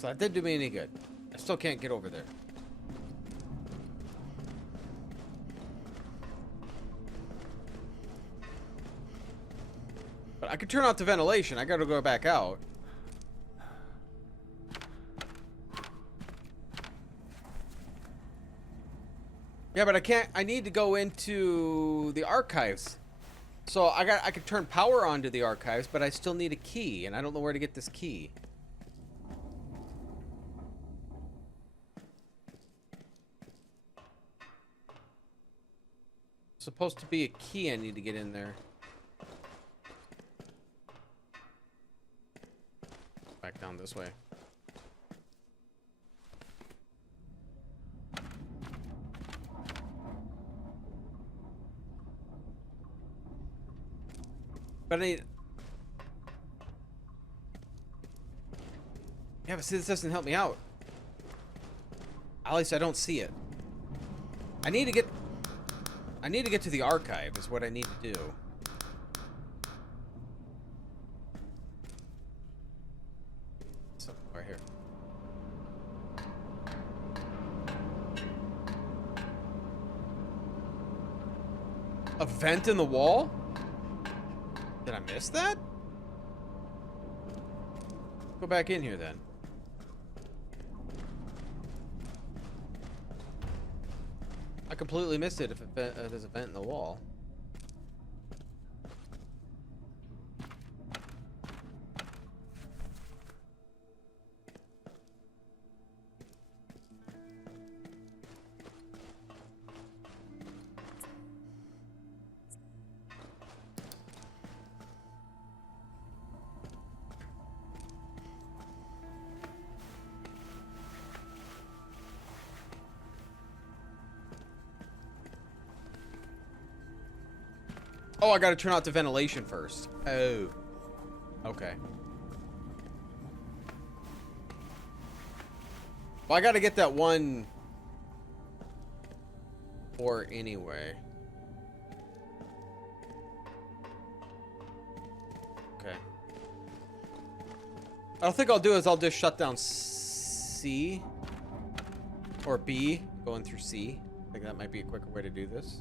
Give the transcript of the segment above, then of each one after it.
So that didn't do me any good. I still can't get over there. But I could turn off the ventilation. I gotta go back out. Yeah, but I can't. I need to go into the archives. So I could turn power on to the archives, but I still need a key, and I don't know where to get this key. Supposed to be a key I need to get in there. Back down this way. But I need... Yeah, but see, this doesn't help me out. At least I don't see it. I need to get to the archive is what I need to do. So, right here. A vent in the wall? Did I miss that? Go back in here then. I completely missed it if there's a vent in the wall. Oh, I gotta turn out the ventilation first. Oh. Okay. Well, I gotta get that one ore anyway. Okay. I think I'll do is I'll just shut down C or B, going through C. I think that might be a quicker way to do this.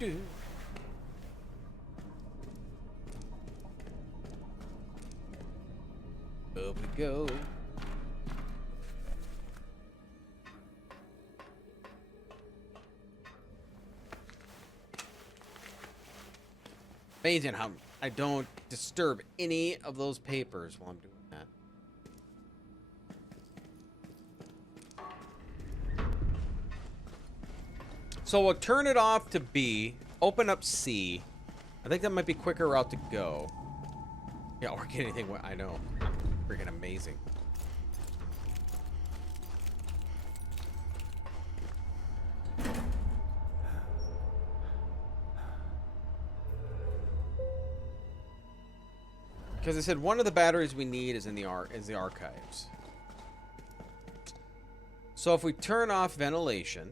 Do. Up we go. Amazing how I don't disturb any of those papers while I'm doing that. So we'll turn it off to B, open up C. I think that might be a quicker route to go. Yeah, or get anything. I know. Freaking amazing. Because I said one of the batteries we need is in the archives. So if we turn off ventilation.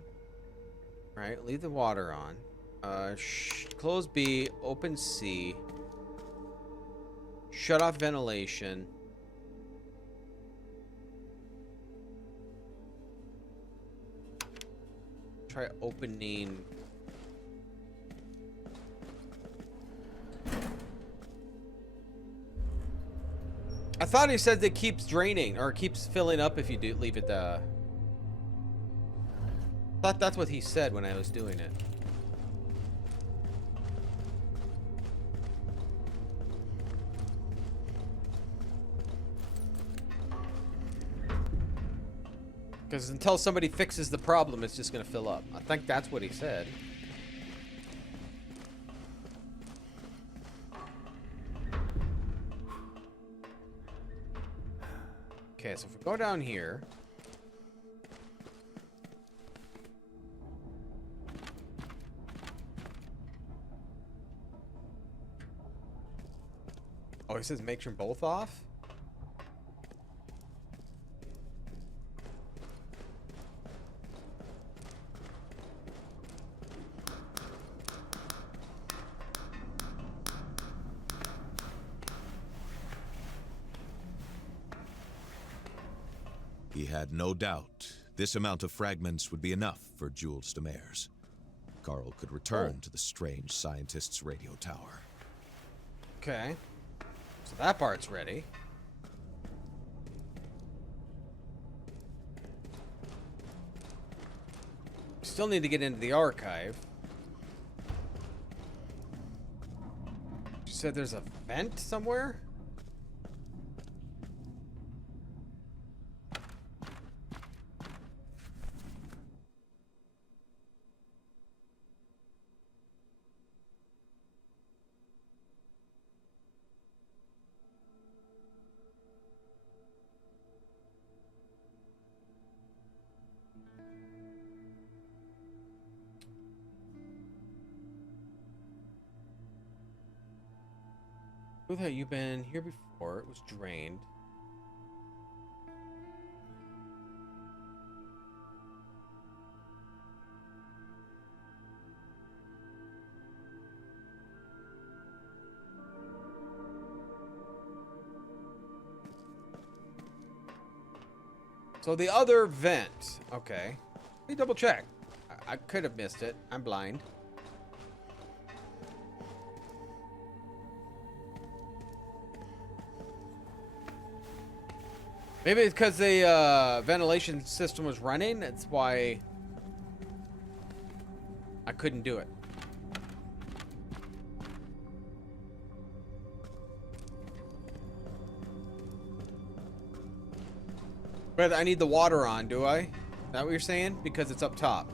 Right, leave the water on. Close B, open C. Shut off ventilation. Try opening. I thought he said that keeps draining or keeps filling up if you do leave it Thought that's what he said when I was doing it. Because until somebody fixes the problem, it's just going to fill up. I think that's what he said. Okay, so if we go down here... Oh, he says make sure both off? He had no doubt this amount of fragments would be enough for Jules Demers. Carl could return to the strange scientist's radio tower. Okay. So that part's ready. Still need to get into the archive. You said there's a vent somewhere? Have you been here before? It was drained. So the other vent. Okay. Let me double check. I could have missed it. I'm blind. Maybe it's because the ventilation system was running. That's why I couldn't do it. But I need the water on, do I? Is that what you're saying? Because it's up top.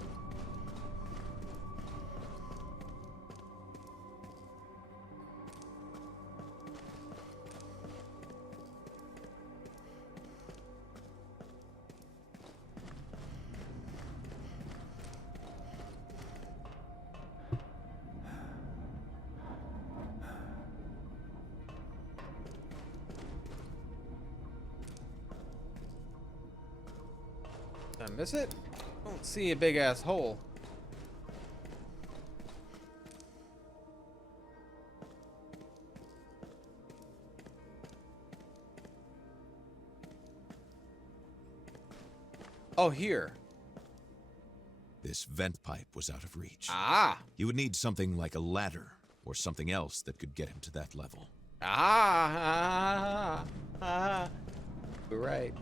Did I miss it? I don't see a big ass hole. Oh, here. This vent pipe was out of reach. Ah. You would need something like a ladder or something else that could get him to that level. You're right.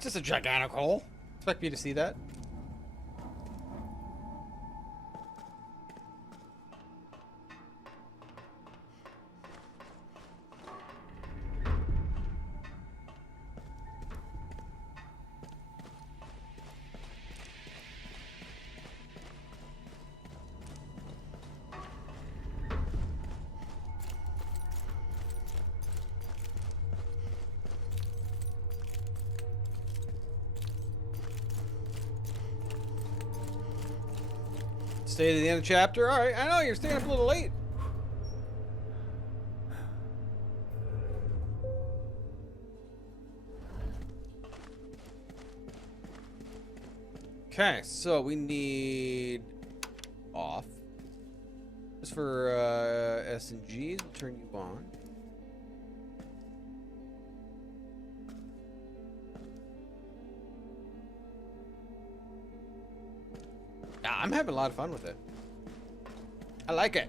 Just a gigantic hole. Expect me to see that? Stay to the end of the chapter. All right, I know you're staying up a little late. Okay, so we need off. Just for S and G's, we'll turn you on. I'm having a lot of fun with it. I like it.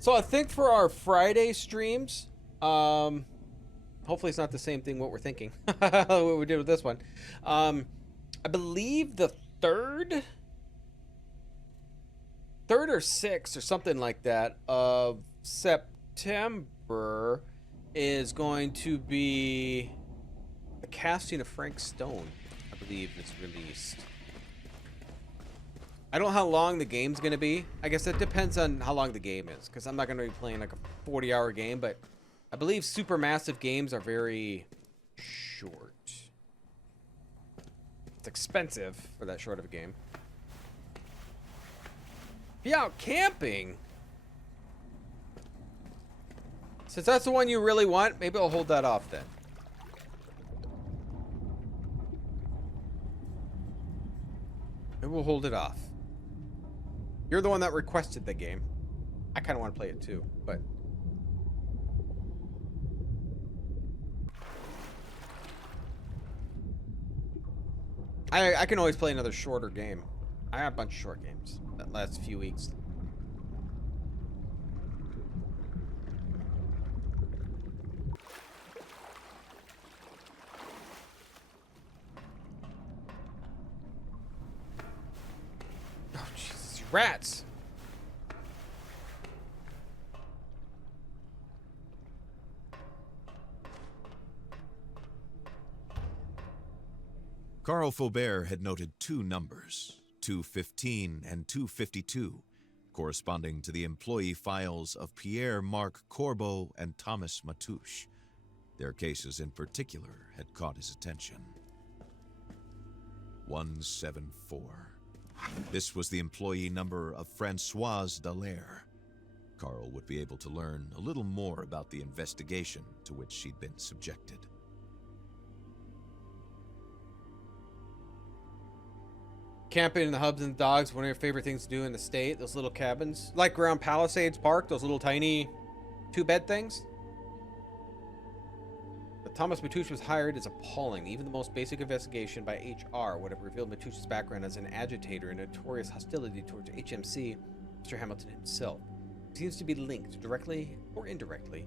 So I think for our Friday streams, hopefully it's not the same thing what we're thinking. What we did with this one. I believe the third or sixth or something like that of September is going to be the casting of Frank Stone, I believe is released. I don't know how long the game's going to be. I guess it depends on how long the game is, because I'm not going to be playing like a 40-hour game, but I believe supermassive games are very short. It's expensive for that short of a game. Be out camping? Since that's the one you really want, maybe I'll hold that off then. Maybe we'll hold it off. You're the one that requested the game. I kind of want to play it too, but... I can always play another shorter game. I have a bunch of short games that last few weeks. Oh, Jesus, rats! Carl Faubert had noted two numbers, 215 and 252, corresponding to the employee files of Pierre-Marc Corbeau and Thomas Matouche. Their cases in particular had caught his attention. 174. This was the employee number of Françoise Dallaire. Carl would be able to learn a little more about the investigation to which she'd been subjected. Camping in the hubs and dogs, one of your favorite things to do in the state. Those little cabins. Like around Palisades Park, those little tiny two-bed things. But Thomas Matouche was hired is appalling. Even the most basic investigation by HR would have revealed Matouche's background as an agitator and notorious hostility towards HMC, Mr. Hamilton himself. He seems to be linked, directly or indirectly,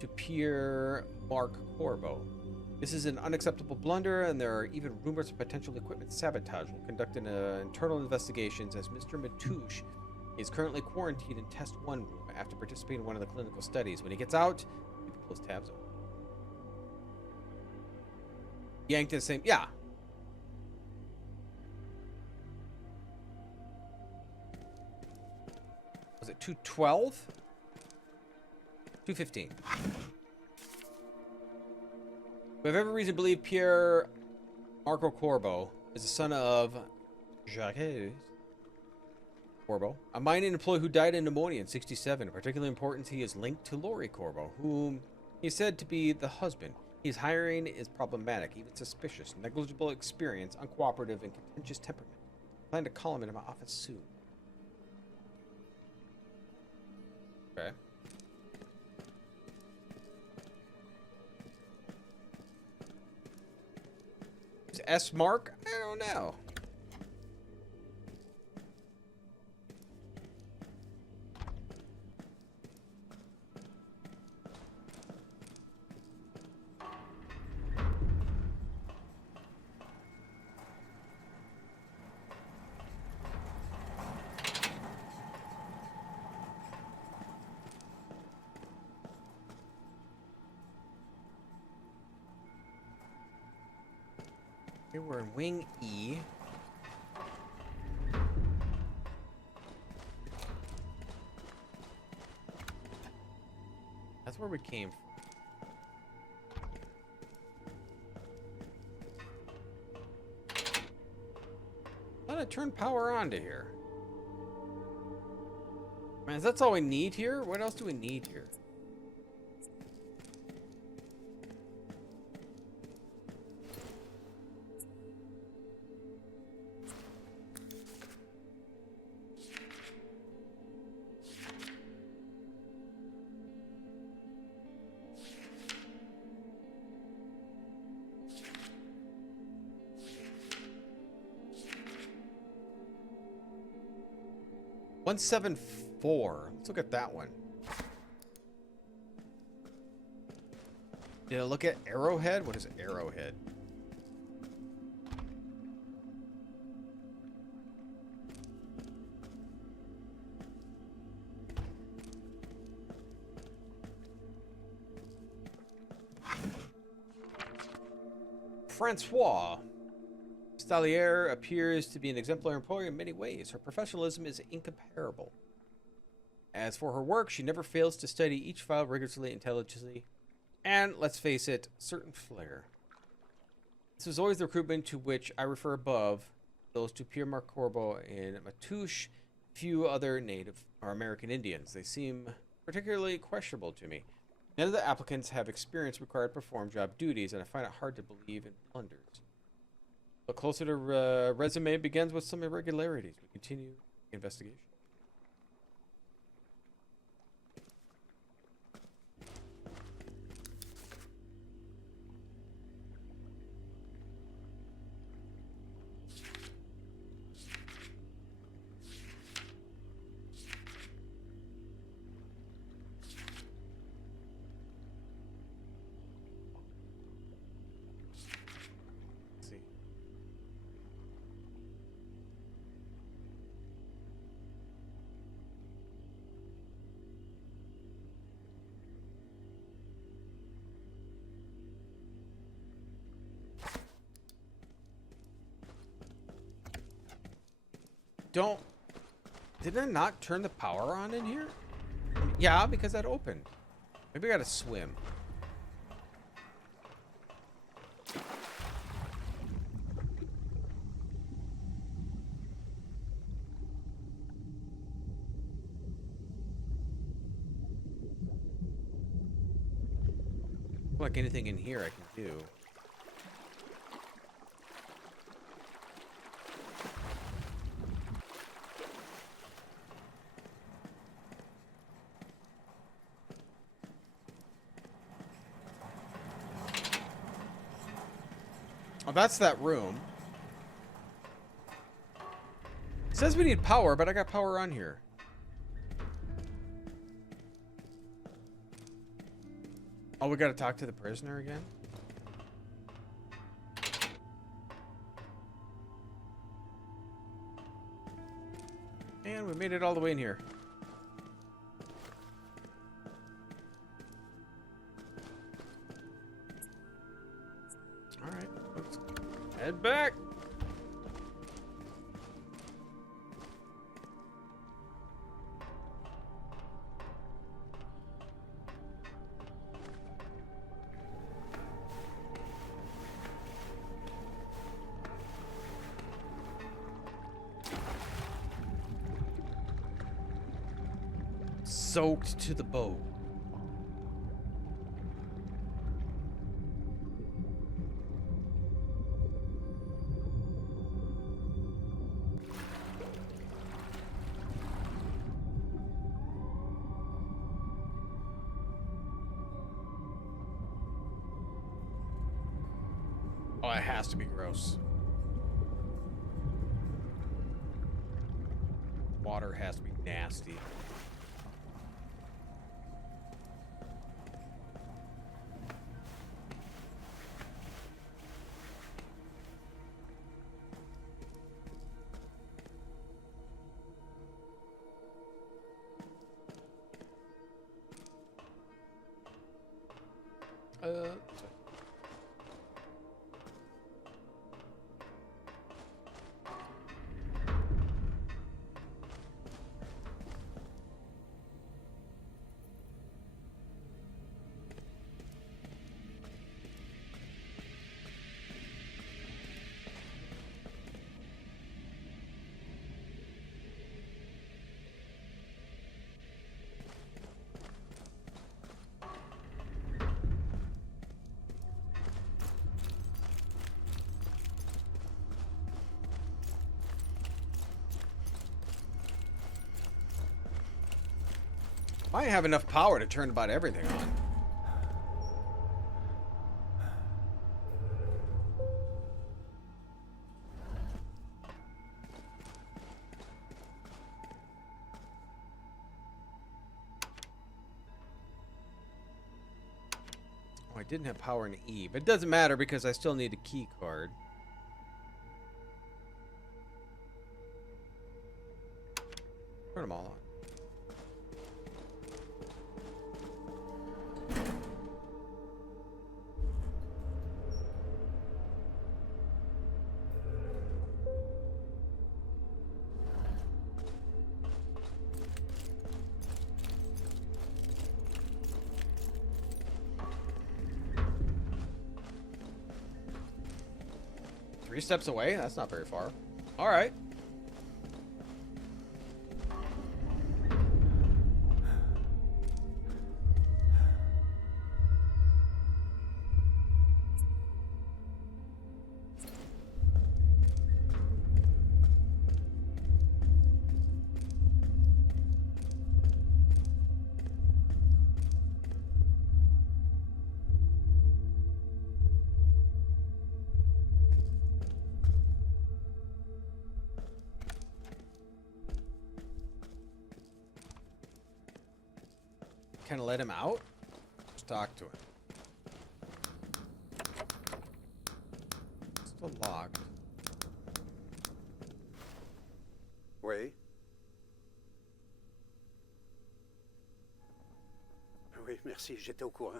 to Pierre-Marc Corbeau. This is an unacceptable blunder, and there are even rumors of potential equipment sabotage. We'll conduct internal investigations as Mr. Matouche is currently quarantined in Test 1 room after participating in one of the clinical studies. When he gets out, keep close tabs on. Yanked in the same... Yeah. Was it 212? 215. We have every reason to believe Pierre Marco Corbeau is the son of Jacques Corbeau, a mining employee who died of pneumonia in '67. Of particular importance, he is linked to Laurie Corbeau, whom he is said to be the husband. His hiring is problematic, even suspicious, negligible experience, uncooperative, and contentious temperament. I plan to call him into my office soon. Okay. S mark? I don't know. Here we're in Wing E. That's where we came from. Let it turn power on to here. Man, that's all we need here? What else do we need here? 174. Let's look at that one. Did I look at Arrowhead? What is Arrowhead? Francois. Stalier appears to be an exemplary employee in many ways. Her professionalism is incomparable. As for her work, she never fails to study each file rigorously, intelligently, and, let's face it, certain flair. This was always the recruitment to which I refer above, those to Pierre Marc Corbeau and Matouche, few other native or American Indians. They seem particularly questionable to me. None of the applicants have experience required to perform job duties, and I find it hard to believe in blunders. But closer to resume begins with some irregularities. We continue investigation. Did I not turn the power on in here? Yeah, because that opened. Maybe I gotta swim. Like anything in here I can do. Oh, that's that room. It says we need power, but I got power on here. Oh, we gotta talk to the prisoner again? And we made it all the way in here. Alright, let's head back. Soaked to the boat. Oh, it has to be gross. Water has to be nasty. Sorry. I have enough power to turn about everything on. didn't have power in E, but it doesn't matter because I still need a key card. Turn them all on. Three steps away? That's not very far. All right. Can I let him out? Let's talk to him. Still locked. Oui. Oui, merci, j'étais au courant.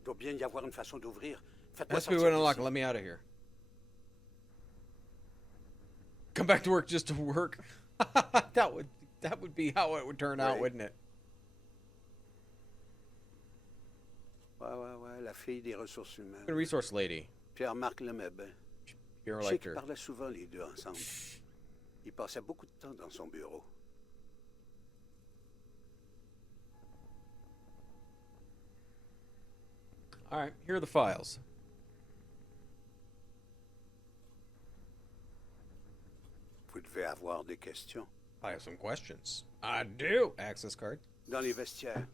Il doit bien y avoir une façon d'ouvrir. Faites-moi That's me sortir wouldn't unlock. d'ici. Let me out of here. Come back to work just to work. that would be how it would turn out, Right. wouldn't it? Ouais, la fille des ressources humaines. The resource lady. Pierre-Marc l'aimait bien. You're Je sais like qu'ils her. parlaient souvent les deux ensemble. Ils passaient beaucoup de temps dans son bureau. All right, here are the files. Vous devez avoir des questions. I have some questions. I do. Access card. Dans les vestiaires,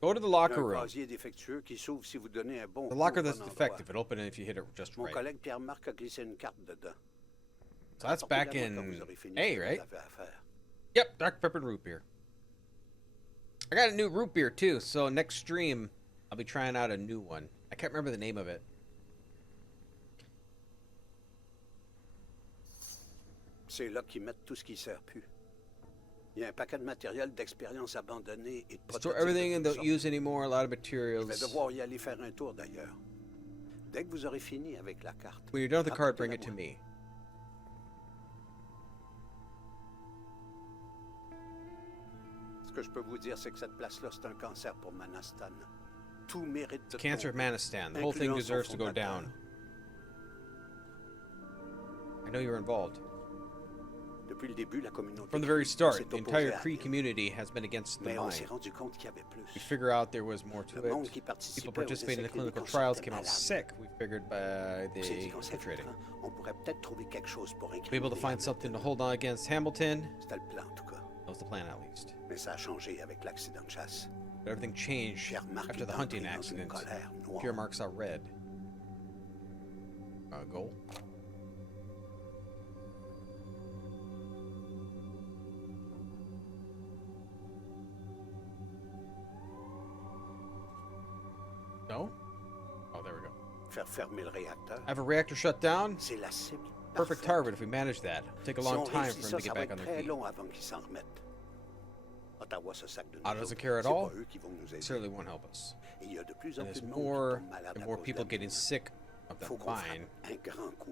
Go to the il y a locker un room. casier défectueux qui s'ouvre si vous donnez un bon The coup locker au that's bon endroit. defective. It'll open it if you hit it just Mon right. collègue Pierre-Marc a glissé une carte dedans. So that's back Apportez-la-moi quand in vous aurez fini A, ce que vous right? avez à faire. Yep, Dr. Pepper and root beer. I got a new root beer too, so next stream I'll be trying out a new one. I can't remember the name of it. C'est là qu'ils mettent tout ce qui sert plus. Il y a un paquet de matériel d'expérience abandonné et de Store prototypes everything de and toutes don't sortes. use anymore. A lot of Je vais materials. devoir y aller faire un tour d'ailleurs. Dès que vous aurez fini avec la carte. When you're done with the card, bring it to apportez-la-moi. me. Ce que je peux vous dire, c'est que cette place-là, c'est un cancer pour Manastan. Tout mérite de Cancer of tomber, Manistan. The whole thing incluant son deserves to go fondateur. down. I know you're involved. Depuis le début, la communauté From the very start, s'est the opposée entire à Cree elle. community has been against the Mais on mine. s'est rendu compte qu'il y avait We plus. figure out there was more to Le monde it. qui People participait aux participating in the essais clinical cliniques en trials sortaient came out malades. sick. We figured by On s'est dit the qu'en infiltrating. s'infiltrant, on pourrait peut-être trouver quelque chose pour Be able to incriminer find something to hold on against Hamilton. C'était le plan, en tout cas. That was the plan, at least. Mais ça a changé avec l'accident de chasse. But everything changed Pierre-Marc after est the hunting entré dans une accident. colère noire. Pierre Mark saw red. Goal. No? Oh, there we go. Faire fermer le réacteur, I have a reactor shut down. c'est la cible. Perfect parfaite. target if we manage that. It'll take a Si long on time réussit for ça, him to ça get va back être on their très feet. long avant qu'ils s'en remettent. Ottawa se sac de nous Ottawa doesn't autres. care at C'est all. pas eux qui vont nous aider. Certainly won't help us. Et il y a de plus en And plus there's de monde more qui tombe malade and à more cause people de la getting mine. sick of the Faut qu'on frappe mine. un grand coup.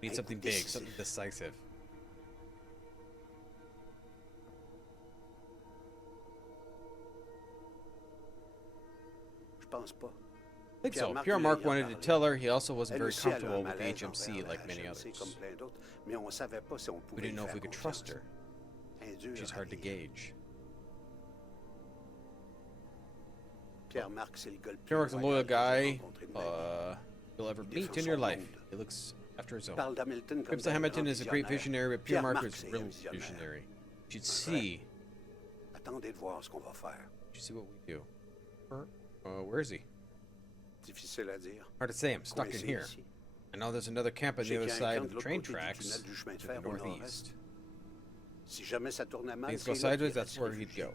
We need Un something coup big, décisif. something decisive. Je pense pas. I think so. Pierre-Marc Pierre lui Mark ayant wanted to parlé. tell her he also wasn't Elle very aussi, elle a un comfortable with the malaise HMC envers like la many HMC others. comme plein d'autres, mais on savait pas si on We pouvait didn't know lui if we faire could confiance. trust her. Indure She's à hard to lire. gauge. Pierre-Marc, c'est le gars le plus Pierre Mark's a loyal loyal que j'ai guy rencontré de ma vie. you'll ever Il meet défend in your son life. monde. He looks after his Il own. parle d'Hamilton comme Gibson d'un Hamilton grand is a great visionnaire. visionary, but Pierre Mark Pierre-Marc, is a c'est real un visionnaire. visionary. You should Un vrai. see. Attendez de voir ce qu'on va faire. You should see what we do. Where is he? Difficile à dire. Hard to say. I'm stuck in Coincé here. ici. I know there's another camp on Je the sais other qu'il y a un side camp of de the l'autre train côté du tracks tunnel du chemin de to the fer au nord-est. northeast. Si jamais ça tournait mal, Things go c'est là sideways, qu'il that's irait where se he'd réfugier. go.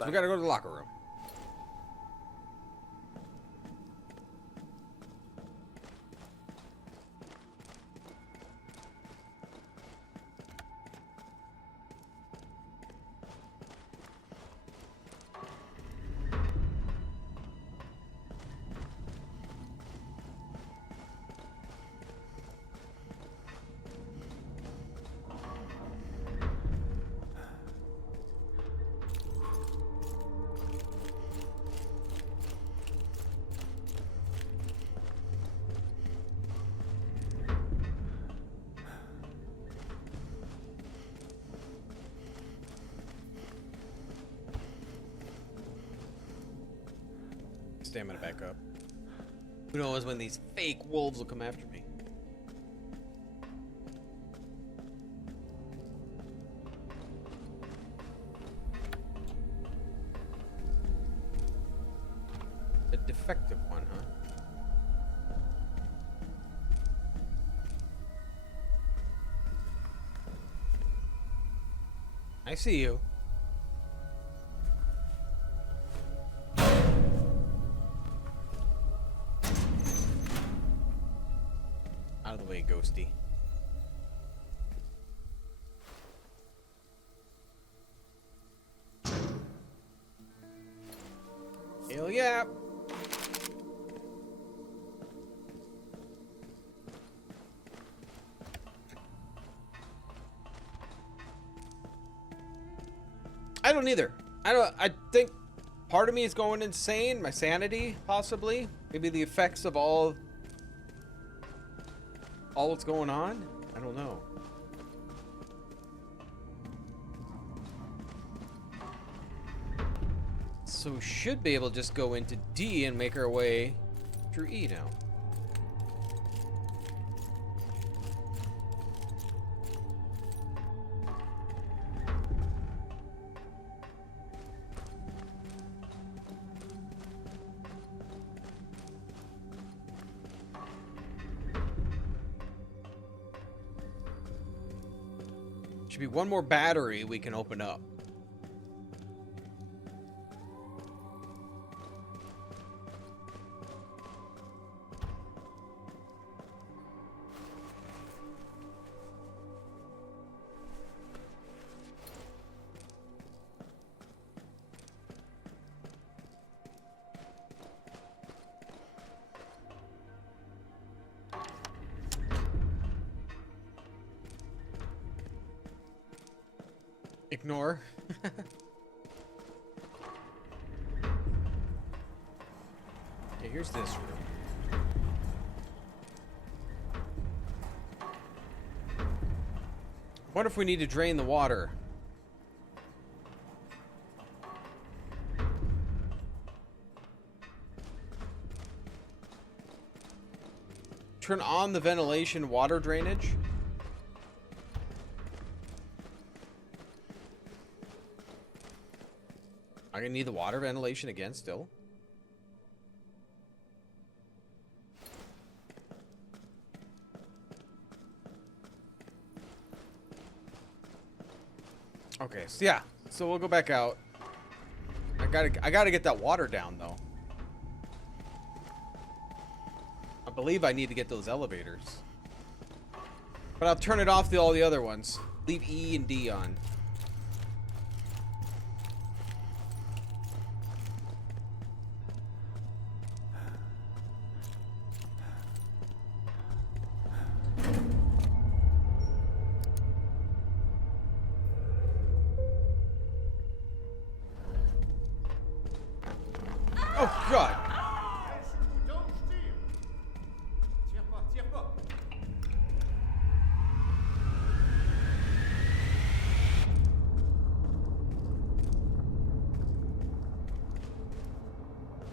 So we gotta go to the locker room. stamina back up. Who knows when these fake wolves will come after me? The defective one, huh? I see you. Out of the way, ghosty. Hell yeah! I don't either. I think part of me is going insane. My sanity, possibly. Maybe the effects of all what's going on. I don't know. So we should be able to just go into D and make our way through E now. Should be one more battery we can open up. Ignore. Okay, here's this room. What if we need to drain the water? Turn on the ventilation water drainage. I'm gonna need the water ventilation again still. Okay, so yeah. So we'll go back out. I gotta get that water down though. I believe I need to get those elevators. But I'll turn it off to all the other ones. Leave E and D on. Oh, God.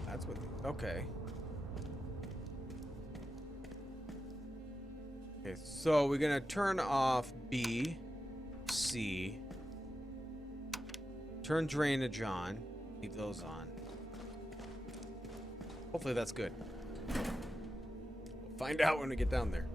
That's what... Okay. Okay, so we're gonna turn off B, C, turn drainage on, leave those on. Hopefully that's good. We'll find out when we get down there.